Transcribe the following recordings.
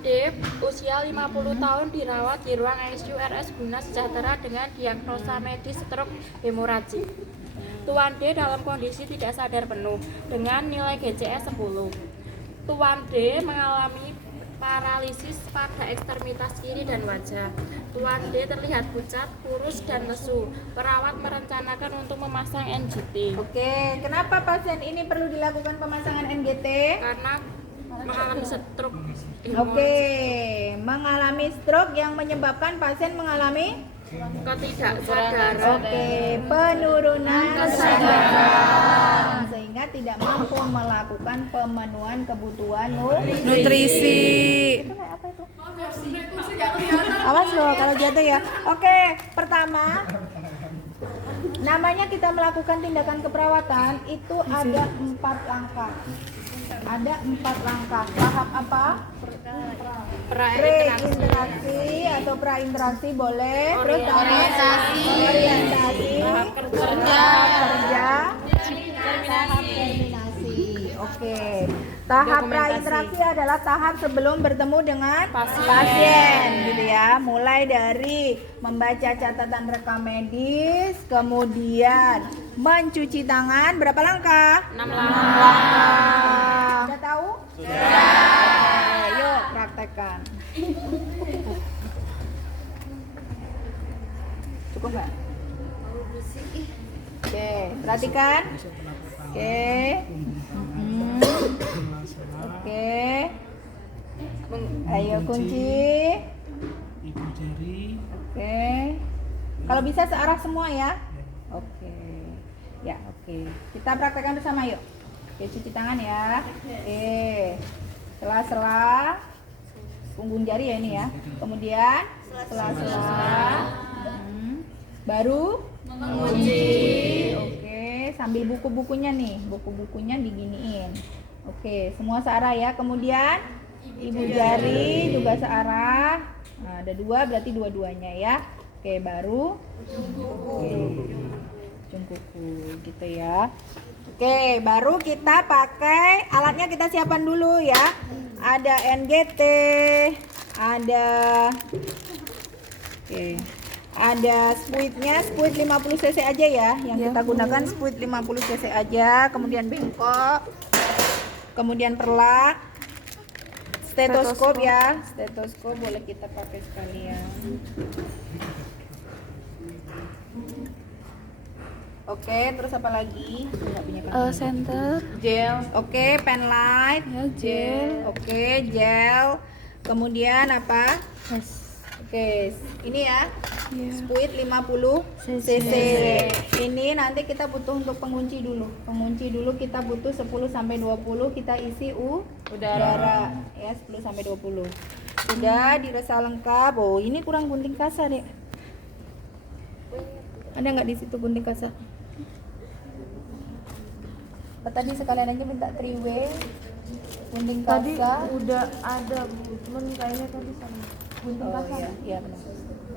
D, usia 50 tahun dirawat di ruang ICU RS Guna Sejahtera dengan diagnosa medis stroke hemoragik. Tuan D dalam kondisi tidak sadar penuh dengan nilai GCS 10. Tuan D mengalami paralisis pada ekstremitas kiri dan wajah. Tuan D terlihat pucat, kurus, dan lesu. Perawat merencanakan untuk memasang NGT. Oke, kenapa pasien ini perlu dilakukan pemasangan NGT? Karena mengalami stroke. Oke, mengalami stroke yang menyebabkan pasien mengalami Ketidaksadaran. Oke, penurunan kesadaran sehingga tidak mampu melakukan pemenuhan kebutuhan Nutrisi. Itu kayak apa itu? Awas loh kalau jatuh ya. Oke, pertama namanya kita melakukan tindakan keperawatan itu ada 4 langkah. Ada 4 langkah. Tahap apa? Pre-interaksi atau pra-interaksi boleh. Terus orientasi, tahap kerja, tahap terminasi. Oke. Tahap pra-interaksi adalah tahap sebelum bertemu dengan pasien gitu ya. Mulai dari membaca catatan rekam medis, kemudian mencuci tangan. Berapa langkah? 6 langkah. Sudah tahu? Sudah. Yuk praktekkan. Cukup nggak? Oke, perhatikan. Oke. Oke. Ayo kunci. Ibu jari. Oke. Kalau bisa searah semua ya. Oke. Ya, oke. Kita praktekkan bersama yuk. Oke, cuci tangan ya. Oke. Sela-sela punggung jari ya ini ya. Kemudian sela-sela. Baru mengunci. Oke, sambil buku-bukunya nih. Buku-bukunya diginiin. Oke, semua searah ya. Kemudian ibu jari juga searah. Nah, ada 2 berarti dua-duanya ya. Oke, baru ujung kuku gitu ya. Oke, baru kita pakai alatnya, kita siapkan dulu ya. Ada NGT, ada ada spuitnya, spuit 50 cc aja ya. Yang kita gunakan spuit 50 cc aja, kemudian bengkok, kemudian perlak, stetoskop ya. Stetoskop boleh kita pakai sekalian. Oke, terus apa lagi? Nggak punya kan? Center. Gel. Oke, pen light. Ya, gel. Oke, gel. Kemudian apa? Oke, ini ya. Spuit 50 cc. Ini nanti kita butuh untuk pengunci dulu. Pengunci dulu kita butuh 10 sampai 20, kita isi udara ya, 10 sampai 20. Sudah dirasa lengkap. Oh, ini kurang gunting kasar ya. Ada nggak di situ gunting kasar? Tadi sekalian aja minta 3-way gunting Tadi kasar. udah ada, cuman kayaknya tadi sama gunting Oh kasar. iya benar.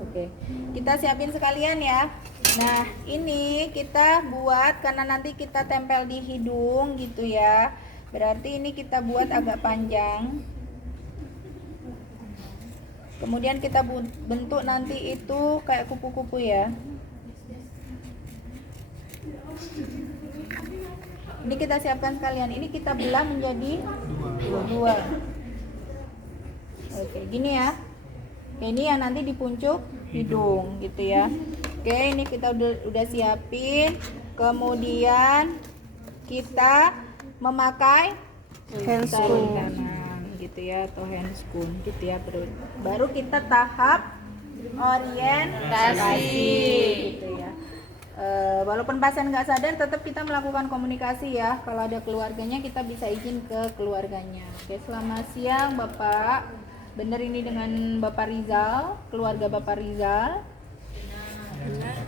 Oke, kita siapin sekalian ya. Nah, ini kita buat karena nanti kita tempel di hidung gitu ya. Berarti ini kita buat agak panjang. Kemudian kita bentuk nanti itu kayak kupu-kupu ya. Ini kita siapkan sekalian. Ini kita belah menjadi 2. Oke, gini ya. Oke, ini yang nanti di puncuk hidung gitu ya. Oke, ini kita udah siapin. Kemudian kita memakai sarung tangan gitu ya, atau handscoon gitu ya. Baru kita tahap orientasi gitu ya. Walaupun pasien nggak sadar, tetap kita melakukan komunikasi ya. Kalau ada keluarganya, kita bisa izin ke keluarganya. Oke, selamat siang Bapak. Bener ini dengan Bapak Rizal, keluarga Bapak Rizal.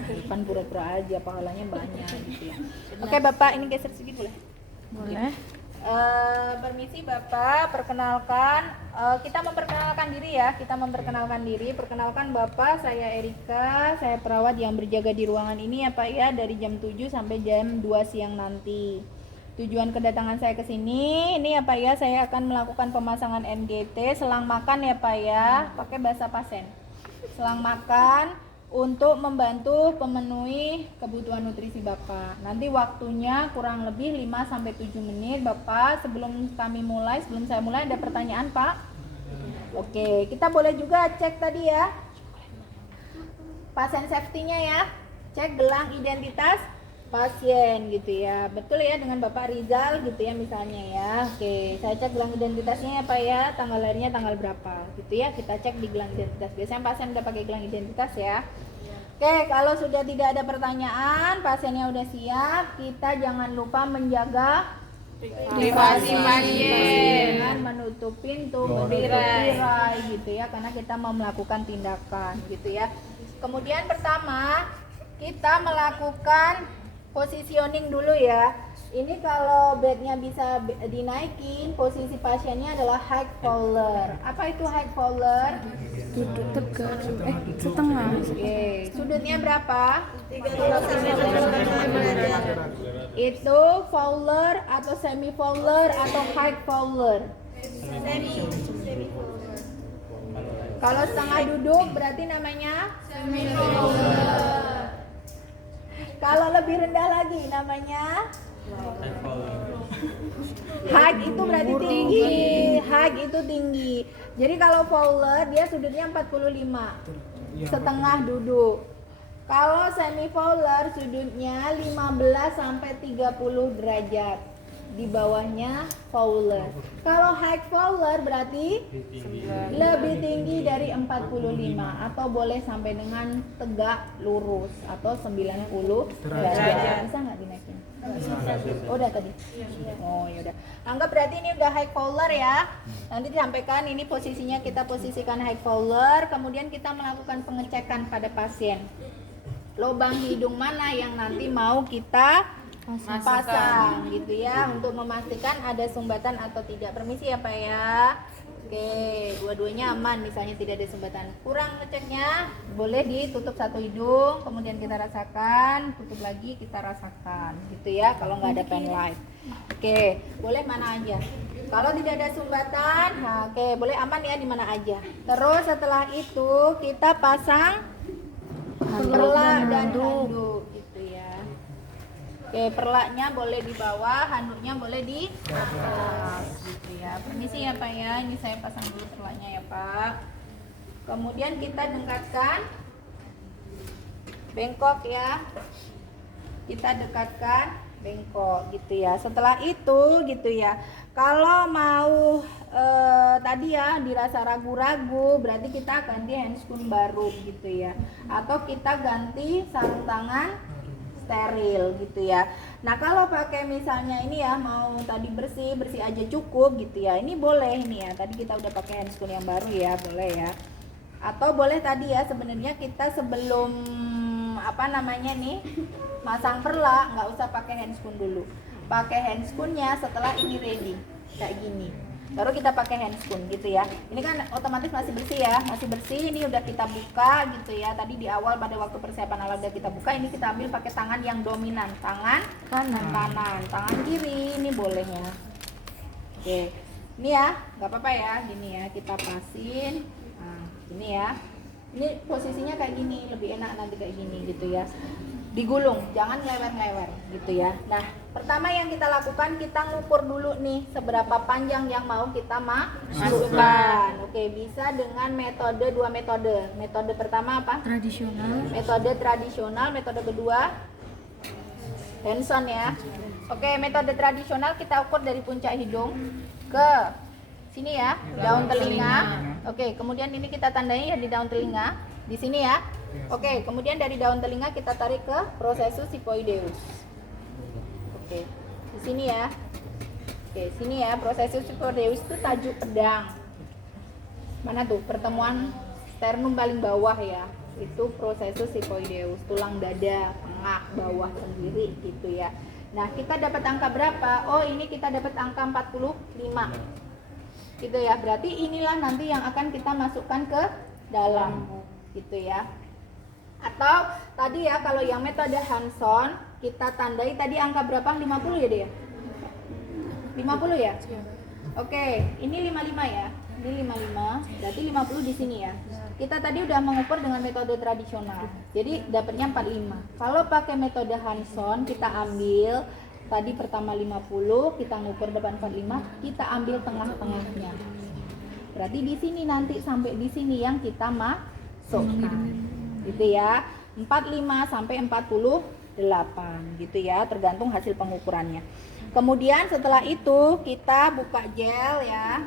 Bukan pura-pura aja, pahalanya banyak gitu ya. Oke Bapak, ini geser sedikit boleh? Boleh. Permisi Bapak, perkenalkan, kita memperkenalkan diri ya. Perkenalkan Bapak, saya Erika, saya perawat yang berjaga di ruangan ini ya Pak ya, dari jam 7 sampai jam 2 siang nanti. Tujuan kedatangan saya ke sini, ini ya Pak ya, saya akan melakukan pemasangan NGT selang makan ya Pak ya, pakai bahasa pasien. Selang makan untuk membantu pemenuhi kebutuhan nutrisi Bapak. Nanti waktunya kurang lebih 5-7 menit Bapak. Sebelum saya mulai ada pertanyaan Pak? Oke, kita boleh juga cek tadi ya pasien safety-nya ya. Cek gelang identitas pasien gitu ya. Betul ya dengan Bapak Rizal gitu ya misalnya ya. Oke, saya cek gelang identitasnya ya Pak ya, tanggal lahirnya tanggal berapa gitu ya. Kita cek di gelang identitas. Biasanya pasien udah pakai gelang identitas ya. Oke, kalau sudah tidak ada pertanyaan, pasiennya udah siap, kita jangan lupa menjaga Privasi pasien. dengan menutup pintu, menutup tirai gitu ya, karena kita mau melakukan tindakan gitu ya. Kemudian pertama kita melakukan positioning dulu ya. Ini kalau bednya bisa dinaikin, posisi pasiennya adalah high collar. Apa itu high collar? Duduk tegak. Setengah. Oke, sudutnya berapa? 30 cm. Itu fowler atau semi fowler atau high fowler? Kalau setengah duduk berarti namanya semi fowler. Kalau lebih rendah lagi namanya high, itu berarti tinggi. High itu tinggi. Jadi kalau fowler dia sudutnya 45, setengah duduk. Kalau semi fowler sudutnya 15-30 derajat. Di bawahnya fowler. Kalau high fowler berarti lebih tinggi dari 45 atau boleh sampai dengan tegak lurus atau 90 derajat. Bisa nggak dinaikin? Oh, udah tadi. Oh ya udah. Anggap berarti ini udah high fowler ya. Nanti disampaikan ini posisinya, kita posisikan high fowler. Kemudian kita melakukan pengecekan pada pasien. Lubang hidung mana yang nanti mau kita pasang gitu ya, untuk memastikan ada sumbatan atau tidak. Permisi ya Pak ya. Oke, dua-duanya aman, misalnya tidak ada sumbatan. Kurang ngeceknya, boleh ditutup satu hidung, kemudian kita rasakan, tutup lagi kita rasakan gitu ya, kalau nggak ada pen light. Oke, boleh mana aja. Kalau tidak ada sumbatan, nah, oke, boleh aman ya di mana aja. Terus setelah itu kita pasang perlak dan handuk gitu ya. Oke, perlaknya boleh di bawah, handuknya boleh di atas gitu ya. Permisi ya Pak ya, ini saya pasang dulu perlaknya ya Pak. Kemudian kita dekatkan, bengkok ya. Kita dekatkan, bengkok gitu ya. Setelah itu gitu ya, kalau mau tadi ya dirasa ragu-ragu, berarti kita ganti handscoon baru gitu ya, atau kita ganti sarung tangan steril gitu ya. Nah kalau pakai misalnya ini ya, mau tadi bersih aja cukup gitu ya, ini boleh ini ya, tadi kita udah pakai handscoon yang baru ya, boleh ya. Atau boleh tadi ya, sebenarnya kita sebelum apa namanya nih masang perlak nggak usah pakai handscoon dulu, pakai handscoonnya setelah ini ready kayak gini, baru kita pakai handscoon gitu ya. Ini kan otomatis masih bersih ya, masih bersih. Ini udah kita buka gitu ya, tadi di awal pada waktu persiapan alat udah kita buka. Ini kita ambil pakai tangan yang dominan, tangan kanan, tangan kiri ini bolehnya. Oke, ini ya nggak apa-apa ya, gini ya kita pasin. Nah gini ya, ini posisinya kayak gini, lebih enak nanti kayak gini gitu ya, digulung, jangan ngelewer-ngelewer gitu ya. Nah pertama yang kita lakukan, kita ngukur dulu nih seberapa panjang yang mau kita masukkan. Oke, bisa dengan metode, dua metode. Metode pertama apa? Tradisional. Metode tradisional. Metode kedua Hanson ya. Oke, metode tradisional kita ukur dari puncak hidung ke sini ya, daun telinga. Oke, kemudian ini kita tandai ya di daun telinga, di sini ya. Oke, kemudian dari daun telinga kita tarik ke prosesus sifoideus. Oke, di sini ya. Oke, sini ya, prosesus sifoideus itu tajuk pedang. Mana tuh? Pertemuan sternum paling bawah ya. Itu prosesus sifoideus, tulang dada, tengah, bawah sendiri gitu ya. Nah, kita dapat angka berapa? Oh, ini kita dapat angka 45. Gitu ya. Berarti inilah nanti yang akan kita masukkan ke dalam gitu ya. Atau tadi ya, kalau yang metode Hanson kita tandai tadi angka berapa? 50 ya dia? 50 ya? Oke, ini 55 ya. Ini 55, berarti 50 di sini ya. Kita tadi udah mengukur dengan metode tradisional. Jadi dapatnya 45. Kalau pakai metode Hanson, kita ambil tadi pertama 50, kita ngukur dapat 45, kita ambil tengah-tengahnya. Berarti di sini nanti sampai di sini yang kita masukkan. Gitu ya. 45 sampai 48 gitu ya, tergantung hasil pengukurannya. Kemudian setelah itu kita buka gel ya.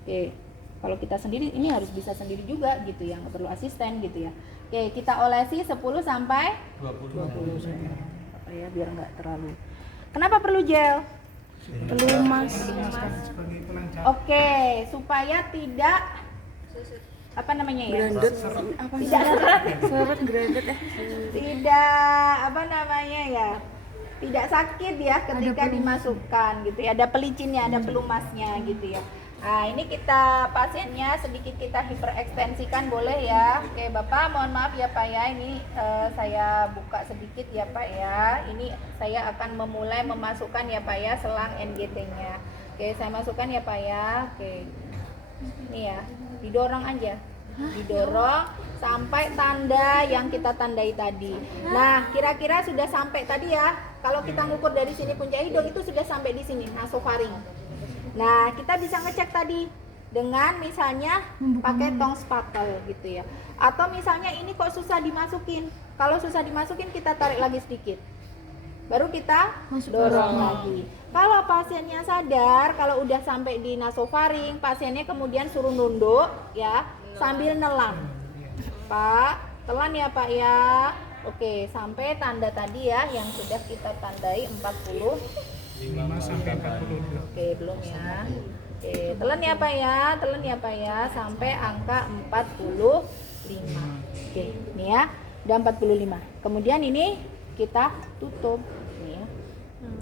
Oke, kalau kita sendiri ini harus bisa sendiri juga gitu ya, nggak perlu asisten gitu ya. Oke, kita olesi 10 sampai 20 apa ya, biar nggak terlalu. Kenapa perlu gel? Pelumas. sebagai pelancar. Oke, supaya tidak apa namanya ya? Grandet. Tidak seret. Seret grandet Tidak apa namanya ya? Tidak sakit ya ketika dimasukkan gitu ya. Ada pelicinnya, ada pelumasnya gitu ya. Nah, ini kita pasiennya sedikit kita hiperekstensikan boleh ya. Oke, Bapak mohon maaf ya Pak ya. Ini saya buka sedikit ya Pak ya. Ini saya akan memulai memasukkan ya Pak ya selang NGT-nya. Oke, saya masukkan ya Pak ya. Oke. Ini ya, didorong aja. Didorong sampai tanda yang kita tandai tadi. Nah, kira-kira sudah sampai tadi ya. Kalau kita ngukur dari sini puncak hidung itu sudah sampai di sini, nasofaring. Nah, kita bisa ngecek tadi dengan misalnya pakai tong spatel gitu ya. Atau misalnya ini kok susah dimasukin. Kalau susah dimasukin kita tarik lagi sedikit. Baru kita dorong lagi. Kalau pasiennya sadar, kalau udah sampai di nasofaring, pasiennya kemudian suruh nunduk ya, sambil nelan. Pak, telan ya Pak ya. Oke, sampai tanda tadi ya yang sudah kita tandai 40. 5 sampai 42. Oke, belum ya. Oke, telan ya Pak ya, telan ya Pak ya sampai angka 45. Oke, ini ya, udah 45. Kemudian ini kita tutup nih ya.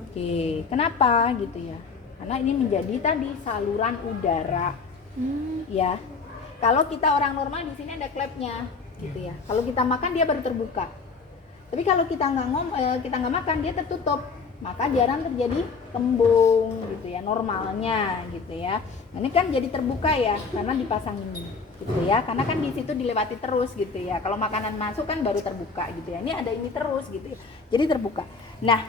Oke, kenapa gitu ya? Karena ini menjadi tadi saluran udara. Ya. Kalau kita orang normal di sini ada klepnya gitu ya. Kalau kita makan dia baru terbuka. Tapi kalau kita nggak makan dia tertutup. Maka jarang terjadi kembung gitu ya, normalnya gitu ya. Nah, ini kan jadi terbuka ya karena dipasang ini gitu ya, karena kan di situ dilewati terus gitu ya. Kalau makanan masuk kan baru terbuka gitu ya, ini ada ini terus gitu ya, jadi terbuka. Nah,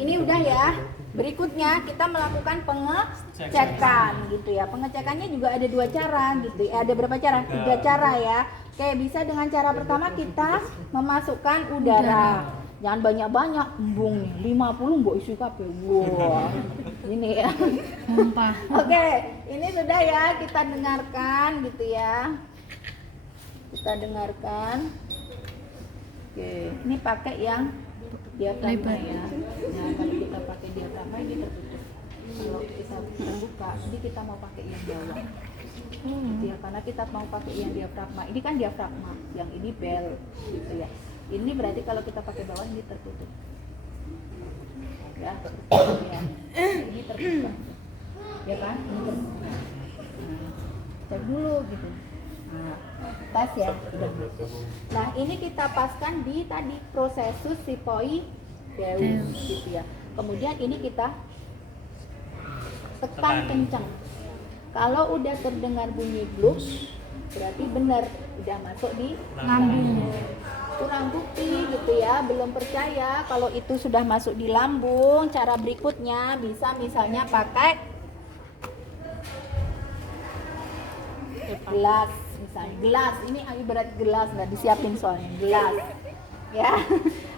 ini udah ya. Berikutnya kita melakukan pengecekan gitu ya. Pengecekannya juga ada 2 cara gitu ya. Ada berapa cara? 3 cara ya. Oke, bisa dengan cara pertama kita memasukkan udara. Jangan banyak-banyak, embung nih, 50 mbok isi kabeh. Wah. Ini ya. Oke, ini sudah ya, kita dengarkan gitu ya. Kita dengarkan. Oke, ini pakai yang diafragma ya. Nah, kalau kita pakai diafragma ini tertutup. Kalau kita terbuka, jadi kita mau pakai yang bawah. Gitu ya, karena kita mau pakai yang diafragma. Ini kan diafragma, yang ini bel gitu ya. Ini berarti kalau kita pakai bawah ini tertutup. Ya, ya. Ini terbuka. Ya kan? Ini terbuka. Nah, cek dulu gitu. Nah, tes ya. Nah, ini kita paskan di tadi prosesus sifoideus gitu ya. Kemudian ini kita tekan kencang. Kalau udah terdengar bunyi bluk, berarti benar udah masuk di lambung. Kurang bukti gitu ya, belum percaya kalau itu sudah masuk di lambung. Cara berikutnya bisa misalnya pakai gelas, misalnya gelas ini ibarat gelas, nggak disiapin soalnya gelas ya.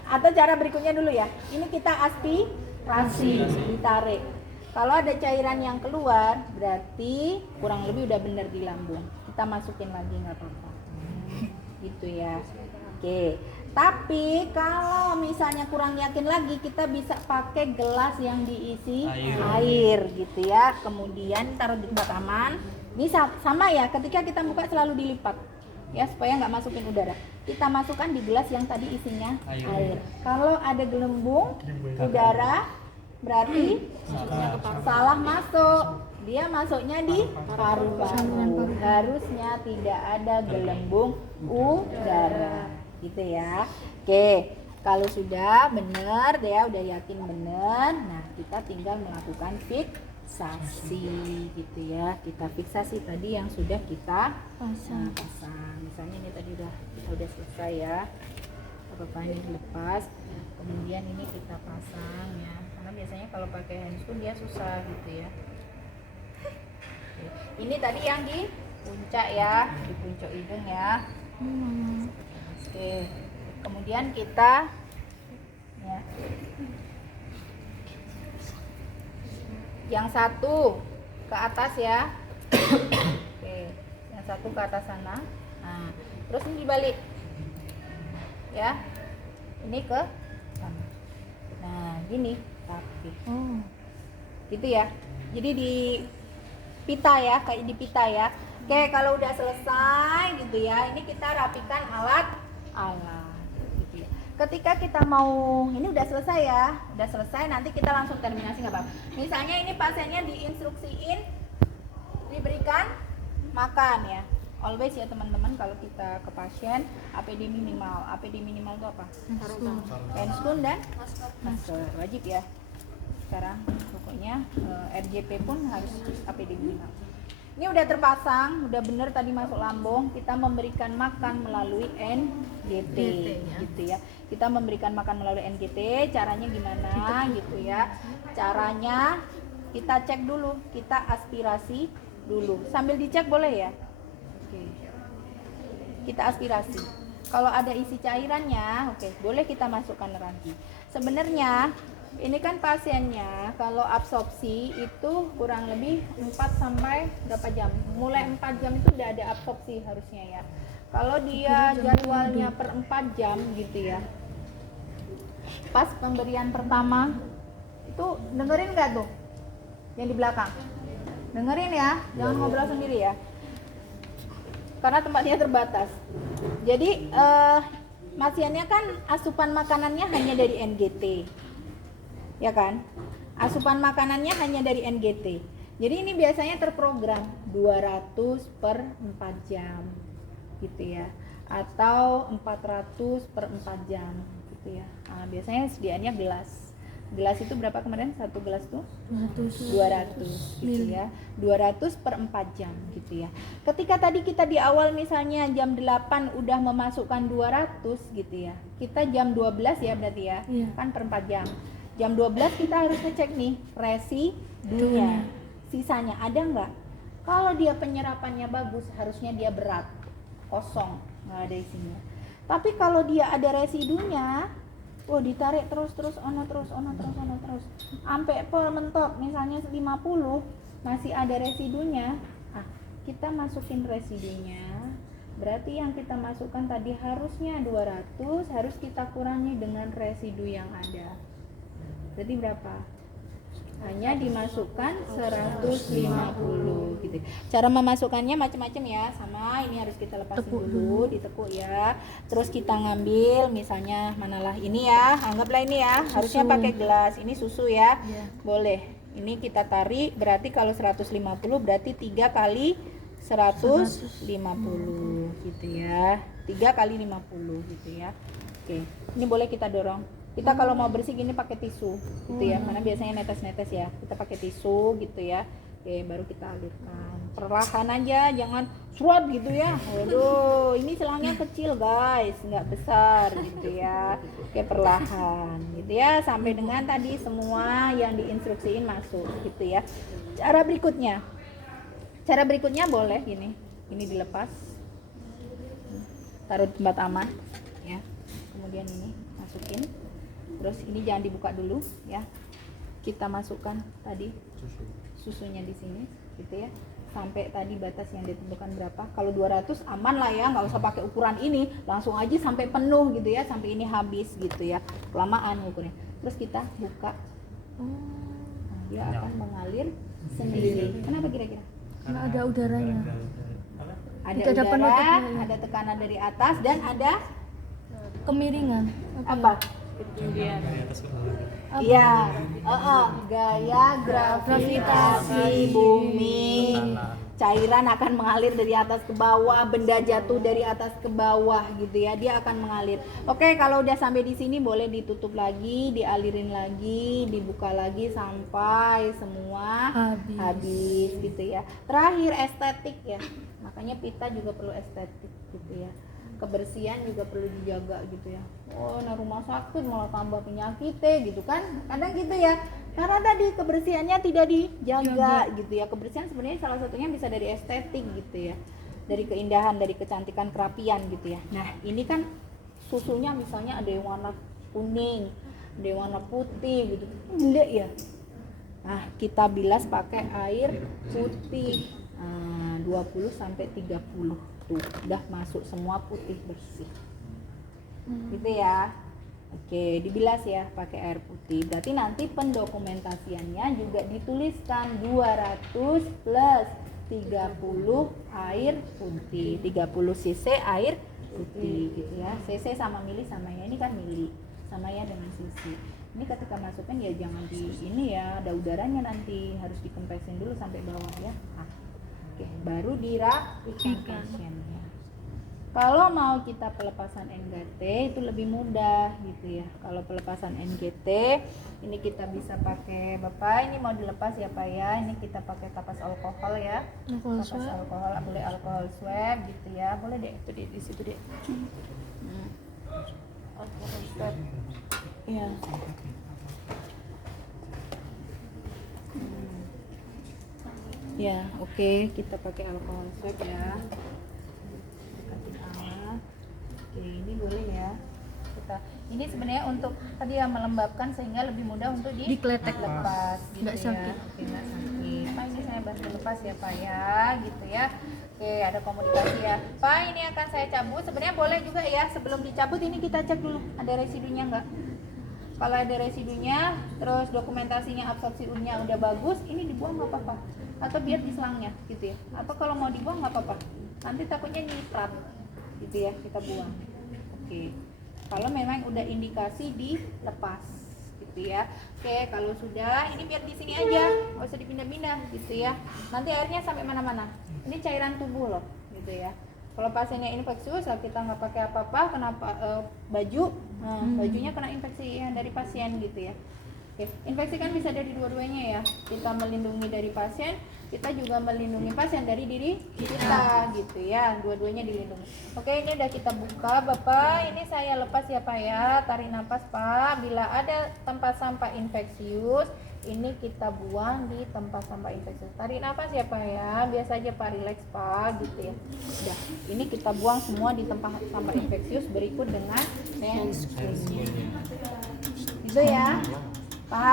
Atau cara berikutnya dulu ya, ini kita aspirasi, ditarik. Kalau ada cairan yang keluar berarti kurang lebih udah benar di lambung, kita masukin lagi nggak apa-apa gitu ya. Oke, tapi kalau misalnya kurang yakin lagi, kita bisa pakai gelas yang diisi air gitu ya. Kemudian taruh di tempat aman. Ini sama ya, ketika kita buka selalu dilipat ya supaya nggak masukin udara. Kita masukkan di gelas yang tadi isinya air. Kalau ada gelembung udara, berarti salah masuk. Dia masuknya di paru-paru. Harusnya tidak ada gelembung udara. Gitu ya. Oke, Kalau sudah benar ya, udah yakin benar, nah kita tinggal melakukan fiksasi gitu ya. Kita fiksasi tadi yang sudah kita pasang. Misalnya ini tadi kita udah selesai ya. Apa ini lepas, kemudian ini kita pasang ya. Karena biasanya kalau pakai handscoon dia susah gitu ya. Oke. Ini tadi yang di puncak ya, di puncak hidung ya. Oke. Kemudian kita ya, yang satu ke atas ya. Oke, yang satu ke atas sana. Nah, terus ini dibalik ya, ini ke sana. Nah gini tapi gitu ya, jadi di pita ya, kayak di pita ya. Oke, kalau udah selesai gitu ya, ini kita rapikan alat gitu ya. Ketika kita mau, ini udah selesai ya, udah selesai, nanti kita langsung terminasi nggak apa-apa. Misalnya ini pasiennya diinstruksiin diberikan makan ya. Always ya teman-teman, kalau kita ke pasien APD minimal. APD minimal itu apa? Handscoon dan masker wajib ya. Sekarang pokoknya RJP pun harus APD minimal. Ini udah terpasang, udah bener tadi masuk lambung. Kita memberikan makan melalui NGT gitu ya. Kita memberikan makan melalui NGT. Caranya gimana gitu ya? Caranya kita cek dulu, kita aspirasi dulu. Sambil dicek boleh ya? Oke. Kita aspirasi. Kalau ada isi cairannya, oke, boleh kita masukkan nerangi. Sebenarnya ini kan pasiennya kalau absorpsi itu kurang lebih 4 sampai berapa jam? Mulai 4 jam itu udah ada absorpsi harusnya ya. Kalau dia jadwalnya per 4 jam gitu ya. Pas pemberian pertama itu dengerin nggak tuh? Yang di belakang. Dengerin ya, jangan ngobrol sendiri ya. Karena tempatnya terbatas. Jadi pasiennya kan asupan makanannya hanya dari NGT. Ya kan? Asupan makanannya hanya dari NGT. Jadi ini biasanya terprogram 200 per 4 jam gitu ya. Atau 400 per 4 jam gitu ya. Nah, biasanya sediaannya gelas. Gelas itu berapa kemarin? Satu gelas tuh? 200 gitu ya. 200 per 4 jam gitu ya. Ketika tadi kita di awal misalnya jam 8 udah memasukkan 200 gitu ya. Kita jam 12 ya berarti ya. Kan per 4 jam. Jam 12 kita harus ngecek nih residunya. Sisanya ada nggak? Kalau dia penyerapannya bagus, harusnya dia berat. Kosong, nggak ada isinya. Tapi kalau dia ada residunya, ditarik terus ono terus sampai mentok misalnya 50 masih ada residunya. Kita masukin residunya, berarti yang kita masukkan tadi harusnya 200, harus kita kurangi dengan residu yang ada. Jadi berapa? Hanya dimasukkan 150 gitu. Cara memasukkannya macam-macam ya, sama ini harus kita lepasin dulu, ditekuk ya. Terus kita ngambil misalnya manalah ini ya, anggaplah ini ya, harusnya pakai gelas. Ini susu ya. Boleh. Ini kita tarik, berarti kalau 150 berarti 3 kali 150 gitu ya. 3 kali 50 gitu ya. Oke. Ini boleh kita dorong. Kita kalau mau bersih gini pakai tisu gitu ya, karena biasanya netes-netes ya. Kita pakai tisu gitu ya. Oke, baru kita alirkan. Perlahan aja, jangan serot gitu ya. Waduh, ini selangnya kecil guys, nggak besar gitu ya. Oke, perlahan gitu ya, sampai dengan tadi semua yang diinstruksiin masuk gitu ya. Cara berikutnya boleh gini. Ini dilepas. Taruh di tempat aman ya. Kemudian ini masukin. Terus ini jangan dibuka dulu ya. Kita masukkan tadi susunya di sini gitu ya. Sampai tadi batas yang ditentukan berapa. Kalau 200 aman lah ya, nggak usah pakai ukuran ini, langsung aja sampai penuh gitu ya, sampai ini habis gitu ya. Kelamaan ukurnya. Terus kita buka. Dia akan mengalir sendiri. Kenapa kira-kira? Karena ada udaranya. Ada udara, ada tekanan dari atas dan ada Kemiringan. apa? Iya, gaya gravitasi bumi. cairan akan mengalir dari atas ke bawah, benda jatuh dari atas ke bawah gitu ya, dia akan mengalir. Oke, kalau udah sampai di sini boleh ditutup lagi, dialirin lagi, dibuka lagi sampai semua habis gitu ya. Terakhir estetik ya, makanya pita juga perlu estetik gitu ya. Kebersihan juga perlu dijaga gitu ya. Oh, nah rumah sakit malah tambah penyakit gitu kan, kadang gitu ya, karena tadi kebersihannya tidak dijaga gitu ya. Kebersihan sebenarnya salah satunya bisa dari estetik gitu ya, dari keindahan, dari kecantikan, kerapian gitu ya. Nah ini kan susunya misalnya ada yang warna kuning, ada yang warna putih gitu, gila ya. Nah kita bilas pakai air putih 20 sampai 30 tuh udah masuk semua putih bersih gitu ya. Oke, dibilas ya pakai air putih. Berarti nanti pendokumentasiannya juga dituliskan 200 plus 30 air putih, 30 cc air putih gitu ya. Cc sama mili sama ya, ini kan mili sama ya dengan cc. Ini ketika masukkan ya jangan di ini ya, ada udaranya nanti, harus dikempesin dulu sampai bawah ya. Oke, baru dirapikan pasiennya. Kalau mau kita pelepasan NGT itu lebih mudah gitu ya. Kalau pelepasan NGT ini kita bisa pakai, Bapak ini mau dilepas ya Pak ya. Ini kita pakai kapas alkohol ya. Kapas alkohol, boleh alkohol swab gitu ya. Boleh deh, itu di situ deh. Alkohol swab. Iya. Ya, oke, kita pakai alkohol swab ya. Dekatin alat. Oke, ini boleh ya. Ini sebenarnya untuk tadi yang melembabkan sehingga lebih mudah untuk Dikletek. lepas gitu Nggak ya. sakit. Oke, nggak sakit. Pak ini saya bantu lepas ya Pak ya, gitu ya. Oke, ada komunikasi ya. Pak ini akan saya cabut. Sebenarnya boleh juga ya, sebelum dicabut ini kita cek dulu ada residunya nggak. Kalau ada residunya, terus dokumentasinya absorpsi urinnya udah bagus, ini dibuang nggak apa-apa. Atau biar di selangnya gitu ya. Atau kalau mau dibuang nggak apa-apa. Nanti takutnya nitrat gitu ya, kita buang. Oke. Kalau memang udah indikasi dilepas gitu ya. Oke, kalau sudah ini biar di sini aja, nggak usah dipindah-pindah gitu ya. Nanti airnya sampai mana-mana. Ini cairan tubuh loh gitu ya. Kalau pasiennya infeksius, kita nggak pakai apa-apa, kenapa baju, bajunya kena infeksi ya, dari pasien gitu ya. Oke, infeksi kan bisa dari dua-duanya ya. Kita melindungi dari pasien, kita juga melindungi pasien dari diri kita gitu ya. Dua-duanya dilindungi. Oke, ini udah kita buka Bapak. Ini saya lepas ya Pak ya. Tarik nafas Pak. Bila ada tempat sampah infeksius, ini kita buang di tempat sampah infeksius. Tarik nafas ya Pak ya. Biasa aja Pak, relax Pak gitu ya. Udah, ini kita buang semua di tempat sampah infeksius berikut dengan hand screen. Itu ya. Paham?